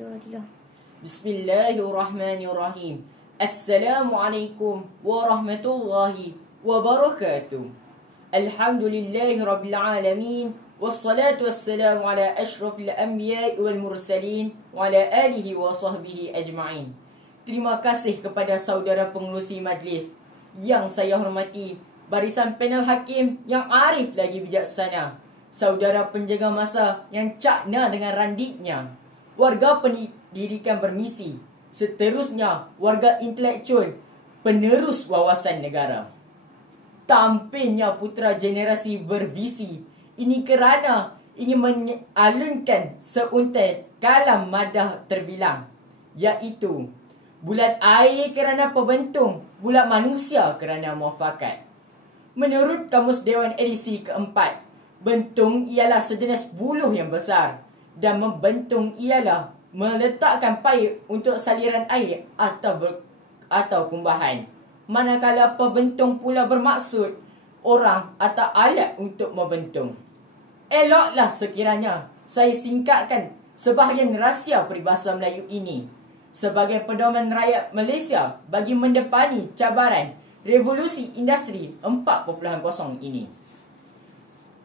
2, 3. Bismillahirrahmanirrahim. Assalamualaikum warahmatullahi wabarakatuh. Alhamdulillahirabbil alamin. Wassalatu wassalamu ala asyrafil anbiya'i wal mursalin wa ala alihi wa sahbihi ajma'in. Terima kasih kepada saudara pengerusi majlis yang saya hormati, barisan panel hakim yang arif lagi bijaksana, saudara penjaga masa yang cakna dengan randiknya, warga pendidikan bermisi, seterusnya warga intelektual penerus wawasan negara. Tampilnya putera generasi bervisi ini kerana ingin mengalunkan seuntai kalam madah terbilang, iaitu bulat air kerana pembentung, bulat manusia kerana muafakat. Menurut Kamus Dewan edisi keempat, bentung ialah sejenis buluh yang besar dan membentung ialah meletakkan paip untuk saliran air atau kumbahan. Manakala pembentung pula bermaksud orang atau alat untuk membentung. Eloklah sekiranya saya singkatkan sebahagian rahsia peribahasa Melayu ini sebagai pedoman rakyat Malaysia bagi mendepani cabaran revolusi industri 4.0 ini.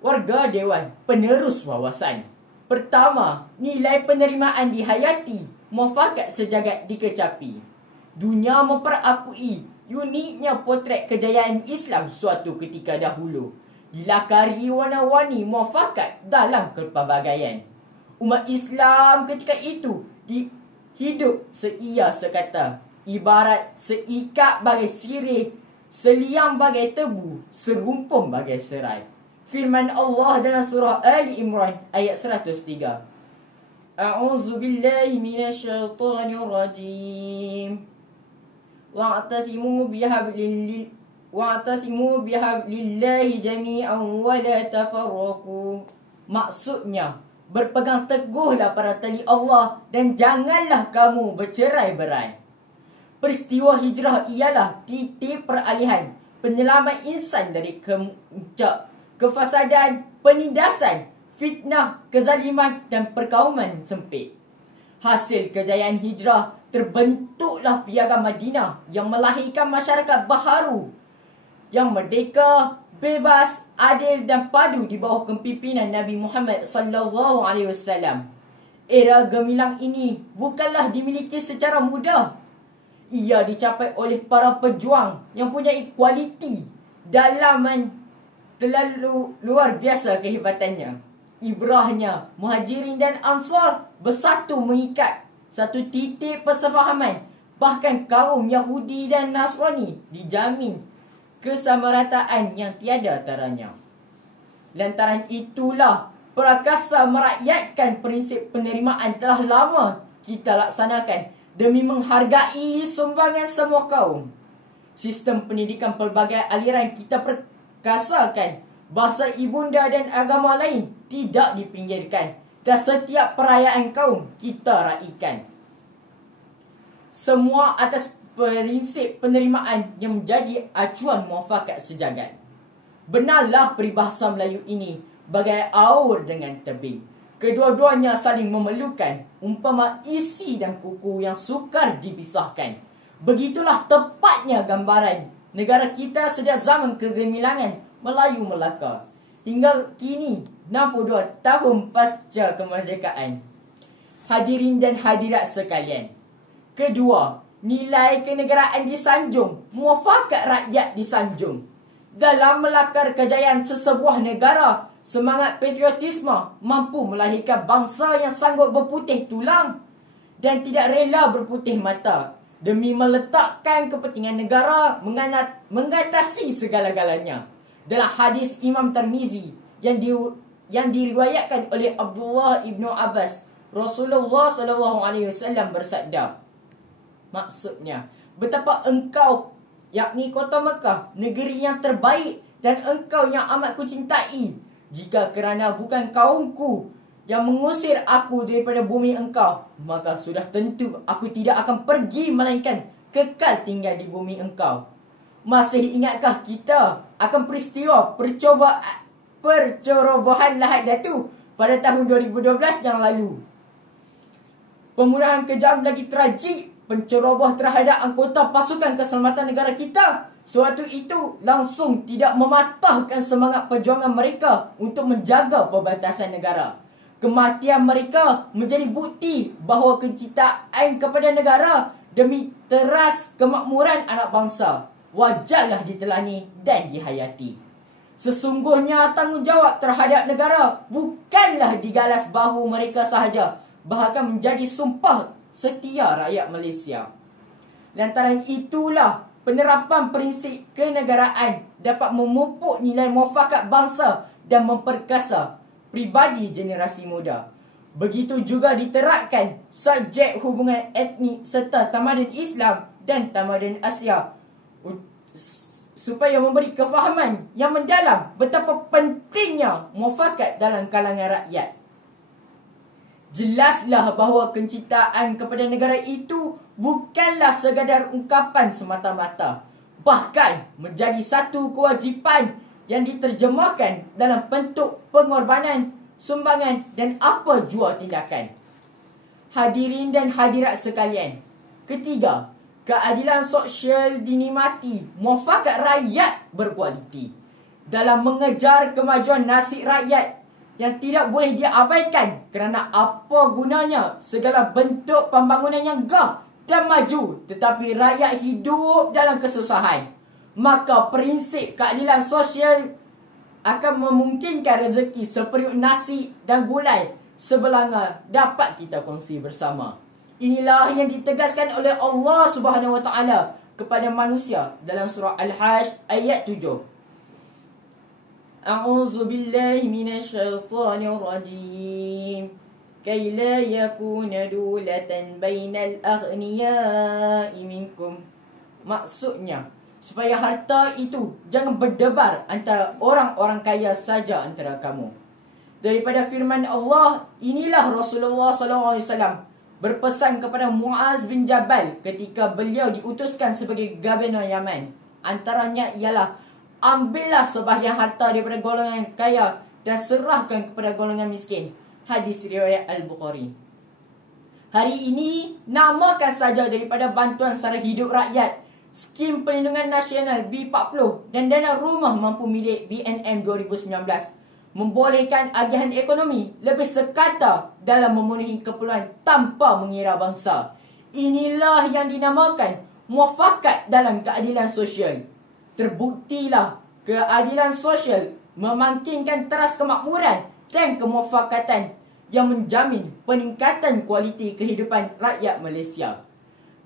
Warga Dewan penerus wawasan. Pertama, nilai penerimaan dihayati, muafakat sejagat dikecapi. Dunia memperakui uniknya potret kejayaan Islam suatu ketika dahulu, dilakari warna-warni muafakat dalam kepelbagaian. Umat Islam ketika itu hidup seia sekata, ibarat seikat bagai sirih, seliang bagai tebu, serumpun bagai serai. Firman Allah dalam surah Ali Imran ayat 103. A'udzu billahi minasyaitonir rajim. Wa'tasimu bihablillahi jami'an wa la tafarraqu. Maksudnya, berpegang teguhlah pada tali Allah dan janganlah kamu bercerai-berai. Peristiwa hijrah ialah titik peralihan penyelamat insan dari kemuncak kefasadan, penindasan, fitnah, kezaliman dan perkauman sempit. Hasil kejayaan hijrah terbentuklah Piagam Madinah yang melahirkan masyarakat baharu yang merdeka, bebas, adil dan padu di bawah kepimpinan Nabi Muhammad SAW. Era gemilang ini bukanlah dimiliki secara mudah. Ia dicapai oleh para pejuang yang punya kualiti dalaman terlalu luar biasa kehebatannya. Ibrahnya, Muhajirin dan Ansar bersatu mengikat satu titik persefahaman. Bahkan kaum Yahudi dan Nasrani dijamin kesamarataan yang tiada taranya. Lantaran itulah prakasa merakyatkan prinsip penerimaan telah lama kita laksanakan demi menghargai sumbangan semua kaum. Sistem pendidikan pelbagai aliran kita perkasakan, bahasa ibunda dan agama lain tidak dipinggirkan dan setiap perayaan kaum kita raikan. Semua atas prinsip penerimaan yang menjadi acuan muafakat sejagat. Benarlah peribahasa Melayu ini bagai aur dengan tebing. Kedua-duanya saling memerlukan, umpama isi dan kuku yang sukar dipisahkan. Begitulah tepatnya gambaran negara kita sejak zaman kegemilangan Melayu Melaka hingga kini 62 tahun pasca kemerdekaan. Hadirin dan hadirat sekalian, kedua, nilai kenegaraan disanjung, muafakat rakyat disanjung. Dalam melakar kejayaan sesebuah negara, semangat patriotisme mampu melahirkan bangsa yang sanggup berputih tulang dan tidak rela berputih mata demi meletakkan kepentingan negara mengatasi segala-galanya. Dalam hadis Imam Tirmizi yang diriwayatkan oleh Abdullah ibnu Abbas, Rasulullah SAW bersabda, maksudnya, betapa engkau, yakni kota Mekah, negeri yang terbaik, dan engkau yang amat kucintai, jika kerana bukan kaumku yang mengusir aku daripada bumi engkau, maka sudah tentu aku tidak akan pergi melainkan kekal tinggal di bumi engkau. Masih ingatkah kita akan peristiwa percorobohan Lahad Datu pada tahun 2012 yang lalu? Pembunuhan kejam lagi tragik penceroboh terhadap anggota pasukan keselamatan negara kita. Suatu itu langsung tidak mematahkan semangat perjuangan mereka untuk menjaga perbatasan negara. Kematian mereka menjadi bukti bahawa kecintaan kepada negara demi teras kemakmuran anak bangsa wajarlah ditelani dan dihayati. Sesungguhnya tanggungjawab terhadap negara bukanlah digalas bahu mereka sahaja, bahkan menjadi sumpah setia rakyat Malaysia. Lantaran itulah penerapan prinsip kenegaraan dapat memupuk nilai muafakat bangsa dan memperkasa pribadi generasi muda. Begitu juga diterapkan subjek hubungan etnik serta tamadun Islam dan tamadun Asia supaya memberi kefahaman yang mendalam betapa pentingnya muafakat dalam kalangan rakyat. Jelaslah bahawa kecintaan kepada negara itu bukanlah sekadar ungkapan semata-mata, bahkan menjadi satu kewajipan yang diterjemahkan dalam bentuk pengorbanan, sumbangan dan apa jua tindakan. Hadirin dan hadirat sekalian, ketiga, keadilan sosial dinikmati, muafakat rakyat berkualiti. Dalam mengejar kemajuan nasib rakyat yang tidak boleh diabaikan, kerana apa gunanya segala bentuk pembangunan yang gah dan maju tetapi rakyat hidup dalam kesusahan. Maka prinsip keadilan sosial akan memungkinkan rezeki seperiuk nasi dan gulai sebelanga dapat kita kongsi bersama. Inilah yang ditegaskan oleh Allah Subhanahu Wa Taala kepada manusia dalam surah Al-Hajj ayat 7. A'udzu billahi minasyaitonir rajim. Kay la yakuna dulatan bainal aghniya'i minkum. Maksudnya, supaya harta itu jangan berdebar antara orang-orang kaya saja antara kamu. Daripada firman Allah, inilah Rasulullah SAW berpesan kepada Muaz bin Jabal ketika beliau diutuskan sebagai Gubernur Yaman. Antaranya ialah, ambillah sebahagian harta daripada golongan kaya dan serahkan kepada golongan miskin. Hadis riwayat Al-Bukhari. Hari ini, namakan saja daripada bantuan sara hidup rakyat, Skim Perlindungan Nasional B40 dan Dana Rumah Mampu Milik BNM 2019 membolehkan agihan ekonomi lebih sekata dalam memenuhi keperluan tanpa mengira bangsa. Inilah yang dinamakan muafakat dalam keadilan sosial. Terbuktilah keadilan sosial memangkinkan teras kemakmuran dan kemuafakatan yang menjamin peningkatan kualiti kehidupan rakyat Malaysia.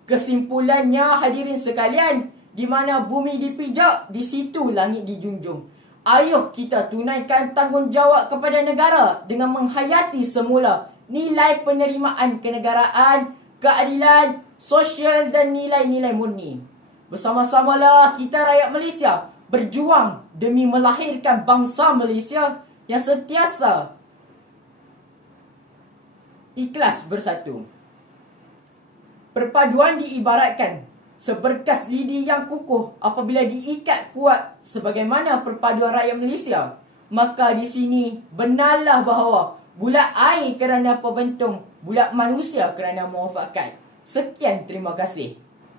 Kesimpulannya, hadirin sekalian, di mana bumi dipijak, di situ langit dijunjung. Ayuh kita tunaikan tanggungjawab kepada negara dengan menghayati semula nilai penerimaan kenegaraan, keadilan, sosial dan nilai-nilai murni. Bersama-samalah kita rakyat Malaysia berjuang demi melahirkan bangsa Malaysia yang sentiasa ikhlas bersatu. Perpaduan diibaratkan seberkas lidi yang kukuh apabila diikat kuat sebagaimana perpaduan rakyat Malaysia. Maka di sini benarlah bahawa bulat air kerana pembentung, bulat manusia kerana muafakat. Sekian, terima kasih.